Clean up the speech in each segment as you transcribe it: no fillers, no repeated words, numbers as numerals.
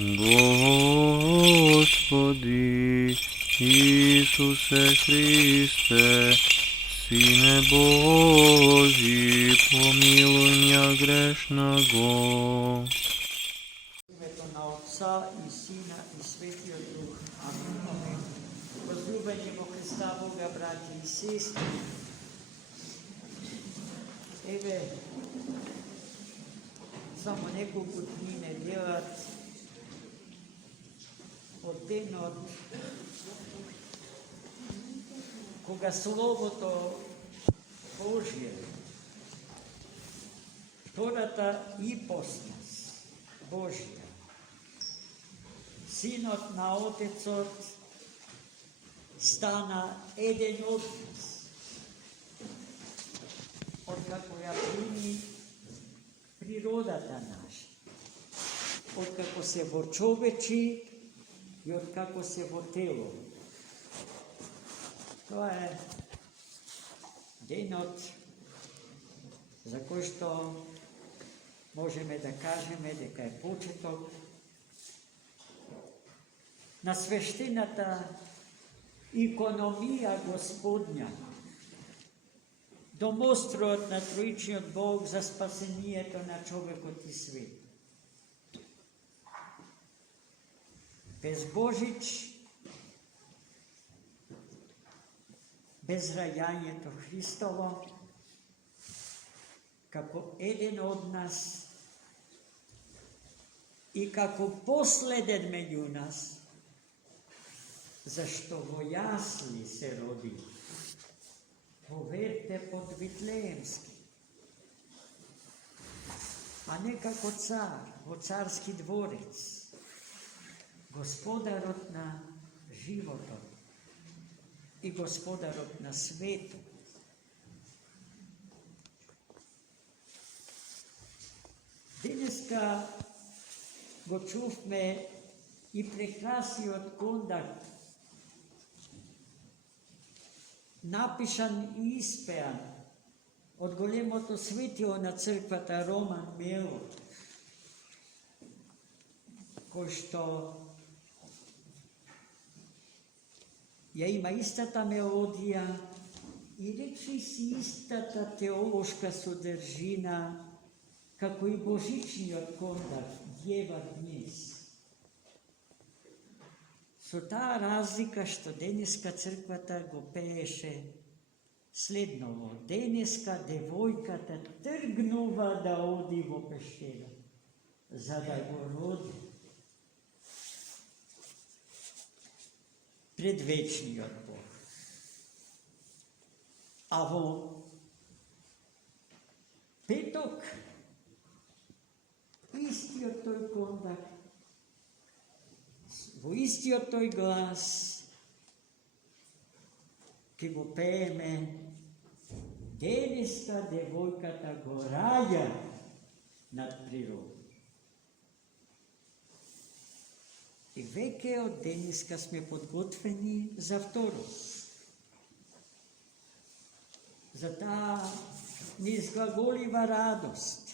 Господи Ісусе Христе, Сине Божий, помилуй меня грешного. Na Otca i Syna i Svetého Ducha. Amen. Возлюбені во Христа Бога, браті і сестри, еве, само неколку дни не делат од денот кога Словото Божие, втората ипостас Божия, Синот на Отецот стана еден од нас. Откако ја прими природата наша, откако се во човечи и откако се во тело. Тоа е денот за кој што можеме да кажеме дека е почеток на свештената икономија Господња, домостроот на Троичниот Бог за спасението на човекот и свет. Без Божич, без раѓањето Христово, како еден од нас и како последен меѓу нас, зашто во јасли се роди, во вертепот Витлеемски, а не како цар, во царски дворец, господарот на животот и господарот на светот. Денеска го чувме и прекрасиот кондакт, напишан и испеан од големото светило на црквата Роман Мело, кој што ја има истата мелодија и речи си истата теолошка содржина како и божичниот кондакт Дјева днес. Со таа разлика што денеска црквата го пееше следново. Денеска девојката тргнува да оди во пештера, за да го роди пред вечниот Бог. А во петок истиот тој кондакт, во истиот тој глас, ке го пееме денеска девојката го раѓа над природа. И веќе од денеска сме подготвени за второ. За таа неизглаголива радост,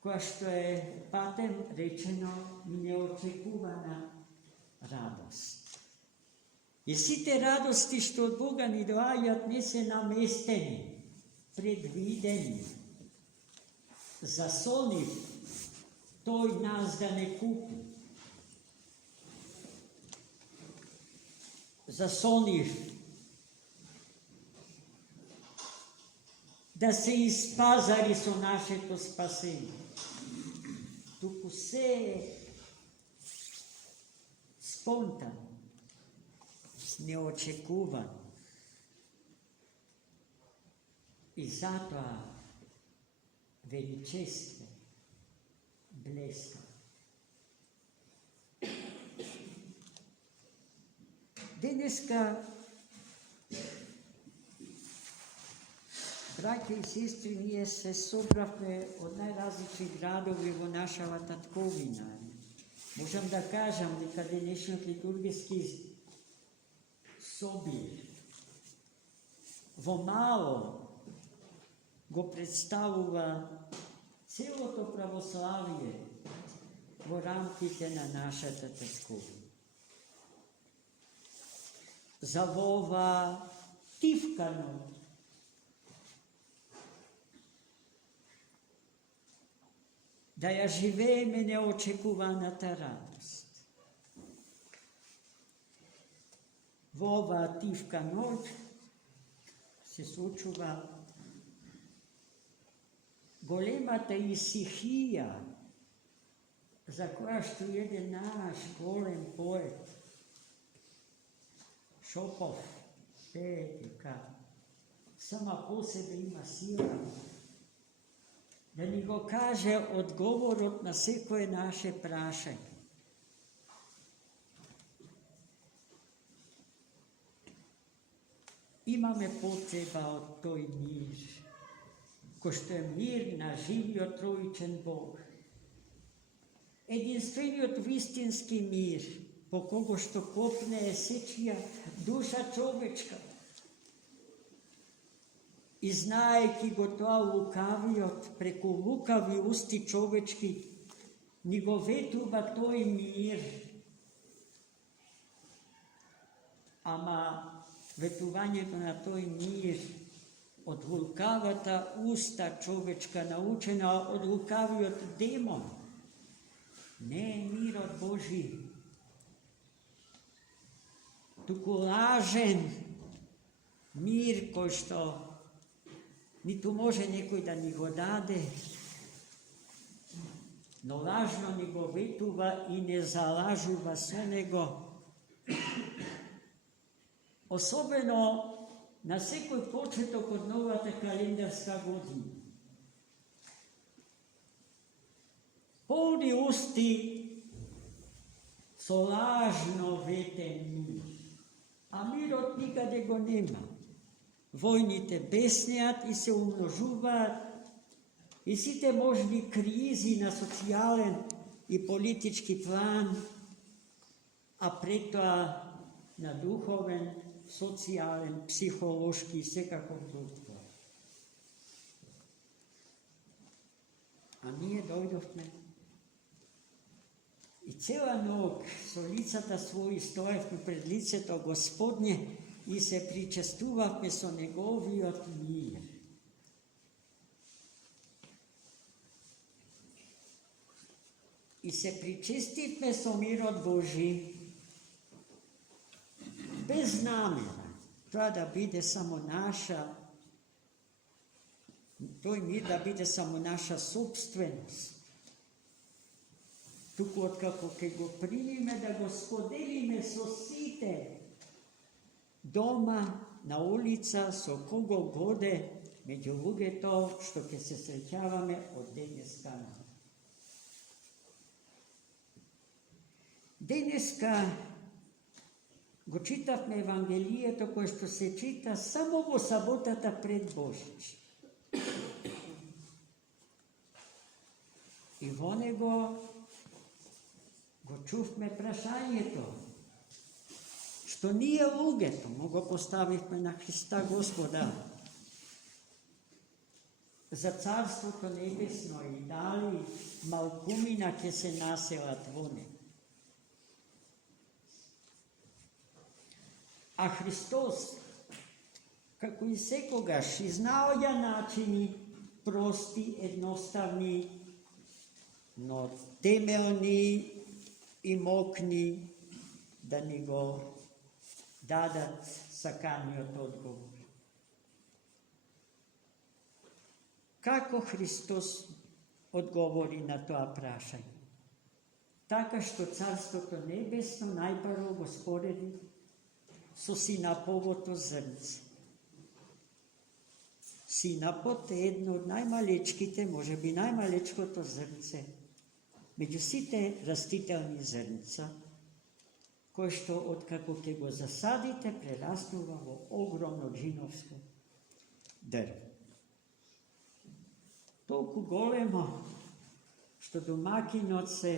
која што е патем речено неочекувана радост. И сите радости што од Бога ни доаѓаат не се наместени, предвидени. За сонив тој нас да не купи. За сонив да се испазари со нашето спасение. Туку се спонтано, неочекувано. И затоа величествен, блеска. Денеска, браќа и сестри, ние се собравме од најразлични градови во нашава татковина. Можам да кажам дека денешниот литургиски собир во мало го представува целото православие во рамките на нашата црква. За ова тивкано да ја живееме неочекуваната радост. Во оваа тивка ноќ се случува големата исихија за која што еден наш голем поет Шопов пее дека сама по себе има сила да ни го каже одговорот на секое наше прашање. Имаме потреба од тој мир, кој што е мир на живиот троичен Бог. Единствениот вистински мир, по кого што копне е сечија душа човечка. И знаеки го тоа лукавиот, преку лукави усти човечки, ни го ветува тој мир. Ама ветувањето на тој мир од лукавата уста човечка, научена од лукавиот демон, не е мирот Божи, туку лажен мир кој што ниту може некој да ни го даде, но лажно ни го ветува и не залажува со него. Особено на секој почеток од новата календарска година. Полни усти со лажно ветен мир, а мирот никаде го нема. Војните беснеат и се умножуваат, и сите можни кризи на социјален и политички план, а пред тоа на духовен, социјален, психолошки и секаков друг. А ние дојдовме и цела ног со лицата своји стоевме пред лицето Господне и се причестувавме со неговиот мир. И се причестивме со мирот Божи, без намера тоа да биде само наша, тој мир да биде само наша собственост. Туку откако ќе го примиме да го споделиме со сите, дома, на улица, со кого годе, меѓу луѓето што ќе се среќаваме од денеска. Денеска го читавме Евангелието кое што се чита само во саботата пред Божич. И во него го чувме прашањето, што ние луѓето му го поставивме на Христа Господа за Царството Небесно и дали малкумина ќе се населат во него. А Христос, како и секогаш, изнаоѓа начини прости, едноставни, но темелни и мокни да ни го дадат саканиот одговор. Како Христос одговори на тоа прашање? Така што Царството Небесно најпрво го спореди со синаповото зрнце. Синапот е едно од најмалечките, може би најмалечкото зрнце, меѓу сите растителни зрнца, кој што откако ќе го засадите, прерастува во огромно джиновско дрво. Толку големо, што домакинот се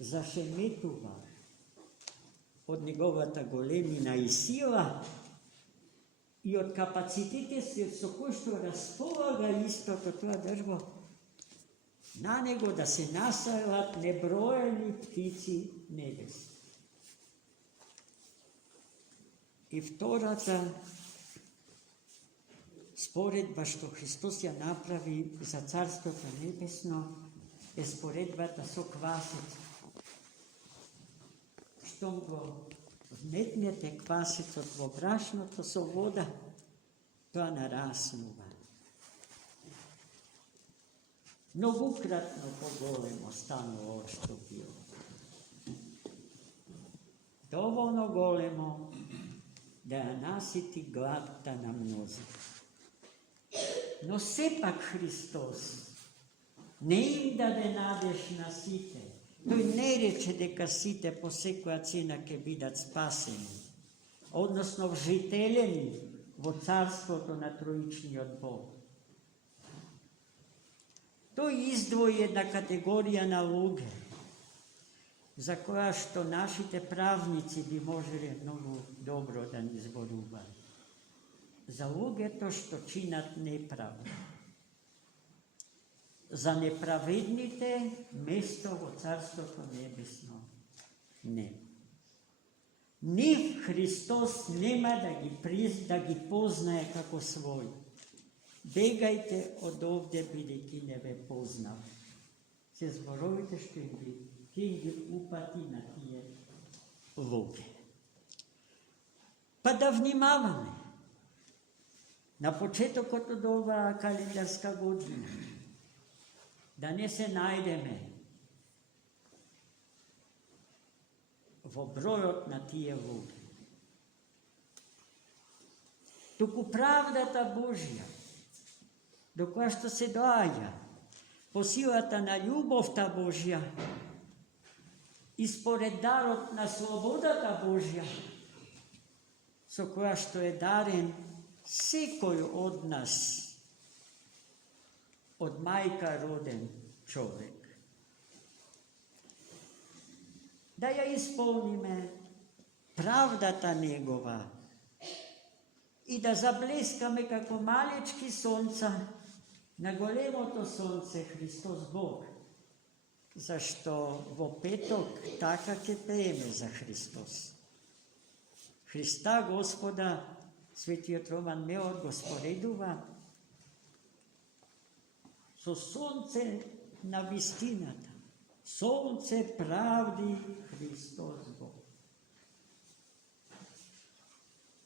зашеметува од неговата големина и сила и од капацитетите со кој што располага истото тоа дрво, на него да се населят неброени птици небесни. И втората споредба што Христос ја направи за Царството Небесно е споредбата со квасец. Штом го вметнете квасецот во брашното со вода, тоа нараснува. Многократно поголемо станува од што било. Доволно големо да ја насити гладта на мнози. Но сепак Христос не им даде надеж на сите. Тој не рече дека сите по секоја цена ќе бидат спасени, односно вжителени во царството на троичниот Бог. Тој издвои една категорија на луѓе, за која што нашите правници би можеле многу добро да ни зборуваат. За луѓето што чинат неправда. За неправедните место во Царството Небесно не. Нив Христос нема да ги познае како свој. Бегајте од овде, бидејќи не ве познав. Се зборовите што ги упати на тие луѓе. Па да внимаваме. На почетокот од оваа календарска година да не се најдеме во бројот на тие луѓе. Туку правдата Божја, до која што се доаѓа по силата на љубовта Божја и според дарот на слободата Божја, со која што е дарен секој од нас, од мајка роден човек. Да ја исполниме правдата Негова и да заблескаме како малечки сонца на големото сонце Христос Бог, зашто во петок така ќе пееме за Христос. Христа Господа, Светиот Роман Меор го споредува со сонце на вистината, сонце правди Христос Бог.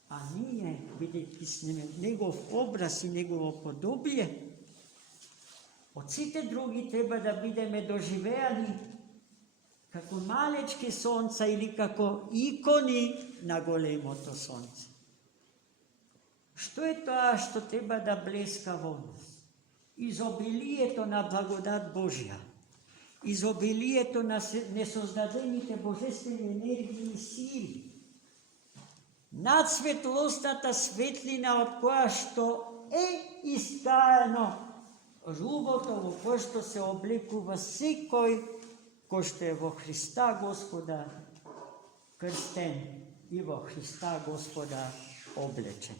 А ние, бидејќи сме Негов образ и Негово подобие, од сите други треба да бидеме доживеани како малечки сонца или како икони на големото сонце. Што е тоа што треба да блеска во нас? Изобилието на благодат Божја, изобилието на несоздадените божествени енергии и сили, над светлостата светлина од која што е искаено рубото во кој што се облекува секој кој што е во Христа Господа крстен и во Христа Господа облечен.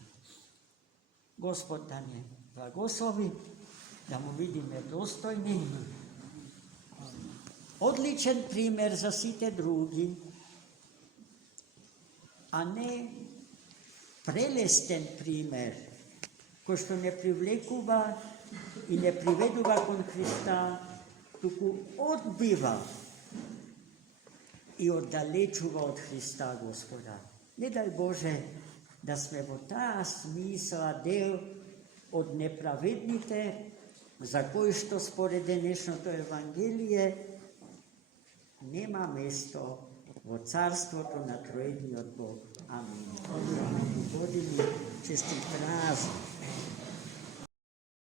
Господ да не благослови, да му видиме достојни. Одличен пример за сите други, а не прелестен пример, кој што не привлекува и не приведува кон Христа, туку одбива и оддалечува од Христа Господа. Не дај Боже да сме во таа смисла дел од неправедните, за кои што според денешното Евангелие нема место во Царството на Троедниот Бог. Амин. Години, честит празник.